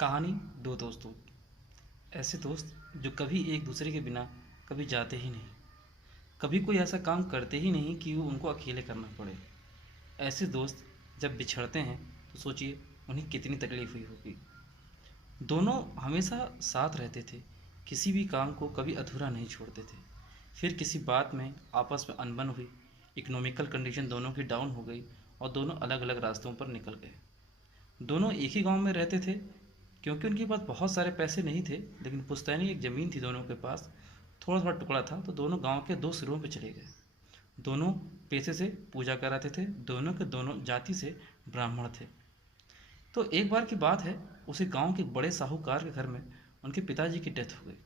कहानी दो दोस्तों। ऐसे दोस्त जो कभी एक दूसरे के बिना कभी जाते ही नहीं, कभी कोई ऐसा काम करते ही नहीं कि वो उनको अकेले करना पड़े। ऐसे दोस्त जब बिछड़ते हैं तो सोचिए उन्हें कितनी तकलीफ हुई होगी। दोनों हमेशा साथ रहते थे, किसी भी काम को कभी अधूरा नहीं छोड़ते थे। फिर किसी बात में आपस में अनबन हुई, इकोनॉमिकल कंडीशन दोनों की डाउन हो गई और दोनों अलग अलग रास्तों पर निकल गए। दोनों एक ही गांव में रहते थे क्योंकि उनके पास बहुत सारे पैसे नहीं थे, लेकिन पुश्तैनी एक ज़मीन थी दोनों के पास। थोड़ा थोड़ा टुकड़ा था तो दोनों गांव के दो सिरों पे चले गए। दोनों पैसे से पूजा कराते थे, दोनों के दोनों जाति से ब्राह्मण थे। तो एक बार की बात है, उसी गांव के बड़े साहूकार के घर में उनके पिताजी की डेथ हो गई।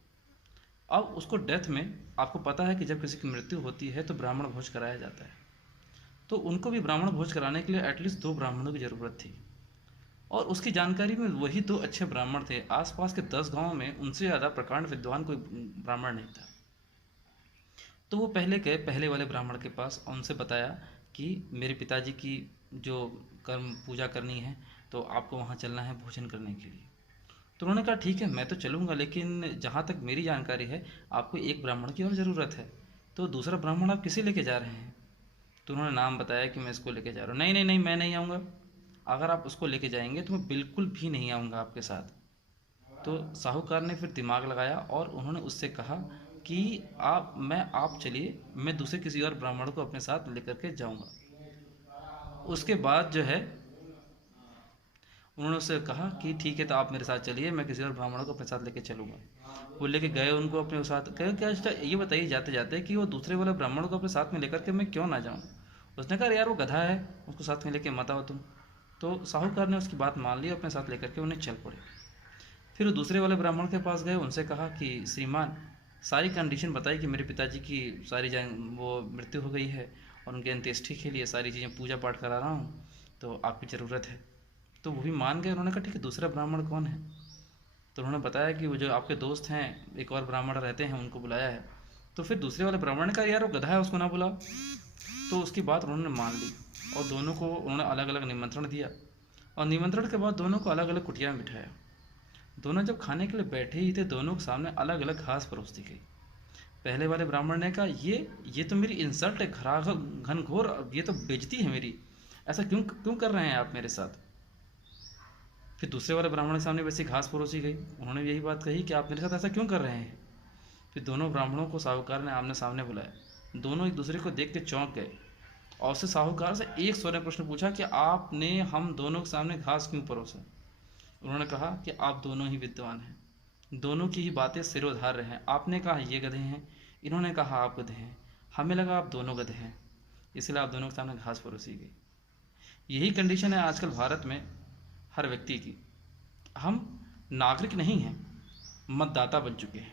अब उसको डेथ में, आपको पता है कि जब किसी की मृत्यु होती है तो ब्राह्मण भोज कराया जाता है। तो उनको भी ब्राह्मण भोज कराने के लिए एटलीस्ट दो ब्राह्मणों की ज़रूरत थी। और उसकी जानकारी में वही दो अच्छे ब्राह्मण थे। आसपास के 10 गांव में उनसे ज़्यादा प्रकांड विद्वान कोई ब्राह्मण नहीं था। तो वो पहले गए पहले वाले ब्राह्मण के पास और उनसे बताया कि मेरे पिताजी की जो कर्म पूजा करनी है, तो आपको वहाँ चलना है भोजन करने के लिए। तो उन्होंने कहा ठीक है, मैं तो चलूँगा, लेकिन जहाँ तक मेरी जानकारी है आपको एक ब्राह्मण की और ज़रूरत है। तो दूसरा ब्राह्मण आप किसे लेके जा रहे हैं? तो उन्होंने नाम बताया कि मैं इसको लेके जा रहा हूँ। नहीं नहीं नहीं, मैं नहीं आऊँगा। अगर आप उसको लेके जाएंगे तो मैं बिल्कुल भी नहीं आऊँगा आपके साथ। तो साहूकार ने फिर दिमाग लगाया और उन्होंने उससे कहा कि आप चलिए, मैं दूसरे किसी और ब्राह्मण को अपने साथ लेकर के जाऊंगा। उसके बाद जो है, उन्होंने उससे कहा कि ठीक है, तो आप मेरे साथ चलिए, मैं किसी और ब्राह्मण को अपने साथ लेके चलूंगा। वो लेके गए उनको अपने साथ। कहे क्या अच्छा ये बताइए जाते जाते कि वो दूसरे वाले ब्राह्मण को अपने साथ में लेकर के मैं क्यों ना जाऊँ? उसने कहा यार वो गधा है, उसको साथ में लेके मत आओ तुम। तो साहूकार ने उसकी बात मान ली, अपने साथ लेकर के उन्हें चल पड़े। फिर वो दूसरे वाले ब्राह्मण के पास गए, उनसे कहा कि श्रीमान, सारी कंडीशन बताई कि मेरे पिताजी की सारी जान वो मृत्यु हो गई है और उनकी अंत्येष्टि के लिए सारी चीज़ें पूजा पाठ करा रहा हूँ, तो आपकी ज़रूरत है। तो वो भी मान गए। उन्होंने कहा ठीक है, दूसरा ब्राह्मण कौन है? तो उन्होंने बताया कि वो जो आपके दोस्त हैं, एक और ब्राह्मण रहते हैं, उनको बुलाया है। तो फिर दूसरे वाले ब्राह्मण ने कहा यार वो गधा है, उसको ना बुलाओ। तो उसकी बात उन्होंने मान ली और दोनों को उन्होंने अलग अलग निमंत्रण दिया। और निमंत्रण के बाद दोनों को अलग अलग कुटिया में बिठाया। दोनों जब खाने के लिए बैठे ही थे, दोनों के सामने अलग अलग घास परोस दी गई। पहले वाले ब्राह्मण ने कहा ये तो मेरी इंसल्ट है, घरा घनघोर, ये तो बेइज्जती है मेरी। ऐसा क्यों क्यों कर रहे हैं आप मेरे साथ? फिर दूसरे वाले ब्राह्मण के सामने वैसी घास परोसी गई। उन्होंने भी यही बात कही कि आप मेरे साथ ऐसा क्यों कर रहे हैं? फिर दोनों ब्राह्मणों को साहूकार ने आमने सामने बुलाया। दोनों एक दूसरे को देख के चौंक गए और उससे साहूकार से एक स्वर में प्रश्न पूछा कि आपने हम दोनों के सामने घास क्यों परोसा? उन्होंने कहा कि आप दोनों ही विद्वान हैं, दोनों की ही बातें सिरोधार्य हैं। आपने कहा ये गधे हैं, इन्होंने कहा आप गधे हैं, हमें लगा आप दोनों गधे हैं, इसलिए आप दोनों के सामने घास परोसी गई। यही कंडीशन है आजकल भारत में हर व्यक्ति की। हम नागरिक नहीं हैं, मतदाता बन चुके हैं।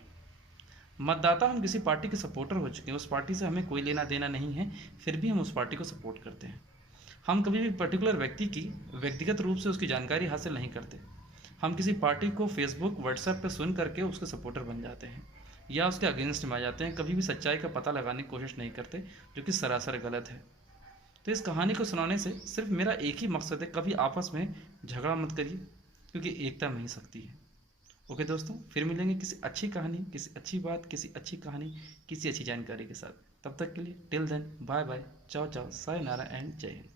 मतदाता, हम किसी पार्टी के सपोर्टर हो चुके हैं, उस पार्टी से हमें कोई लेना देना नहीं है, फिर भी हम उस पार्टी को सपोर्ट करते हैं। हम कभी भी पर्टिकुलर व्यक्ति की व्यक्तिगत रूप से उसकी जानकारी हासिल नहीं करते। हम किसी पार्टी को फेसबुक व्हाट्सएप पे सुन करके उसके सपोर्टर बन जाते हैं या उसके अगेंस्ट में आ जाते हैं। कभी भी सच्चाई का पता लगाने की कोशिश नहीं करते, जो कि सरासर गलत है। तो इस कहानी को सुनाने से सिर्फ मेरा एक ही मकसद है, कभी आपस में झगड़ा मत करिए, क्योंकि एकता में ही शक्ति है। ओके दोस्तों, फिर मिलेंगे किसी अच्छी कहानी, किसी अच्छी बात, किसी अच्छी कहानी, किसी अच्छी जानकारी के साथ। तब तक के लिए टिल देन बाय बाय, चाओ चाओ, सायोनारा एंड जय हिंद।